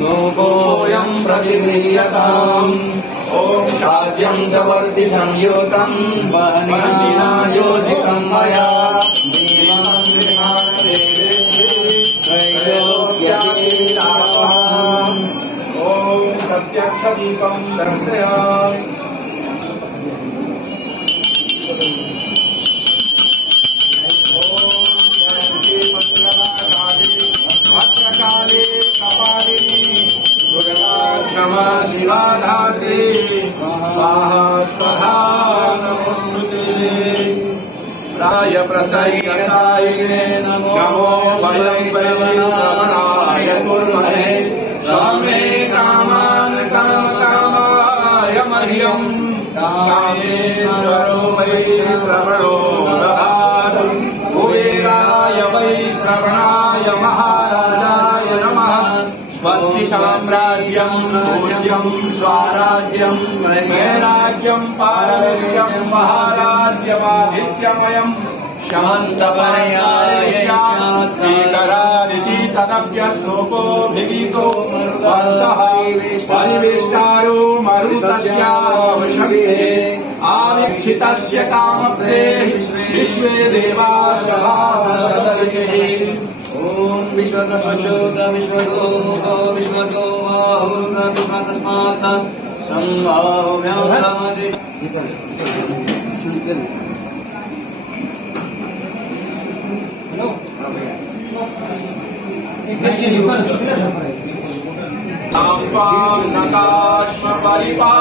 लोकोऽयं प्रतिगृह्यताम् ॐ शाद्यं च वर्ति संयुतं वह्निना योजितं मया ॐ प्रत्यक्षदीपं दर्शयामि भद्रकाले कपालिनी दुर्गा क्षमा शिवाधात्री स्वाहा स्वधा नमोस्तुते प्राय प्रसय्यसायिने नमो वयं श्रवणाय कुर्महे स्वामे कामान् कामकामाय मह्यं कामेश्वरो वै श्रवणो दधातु कुबेराय वै श्रवणाय महाराजाय नमः स्वस्ति साम्राज्यं पूज्यं स्वराज्यं वैराग्यं पारमेष्ठ्यं महाराज्यमादित्यमयं शान्तपर्याय स्वीकरादिति तदप्यश्लोको विदितो वर्तः परिवेष्टारो मरुतस्यावशक्ते आवीक्षितस्य कामप्ते विश्वे देवाः सभासदलिके ॐ विश्वतस्वचोद विश्वतो मुखो विश्वतो बाहुर्ग विश्वतस्मात् संभाव्यमभ्रामति नकाश्म परिपा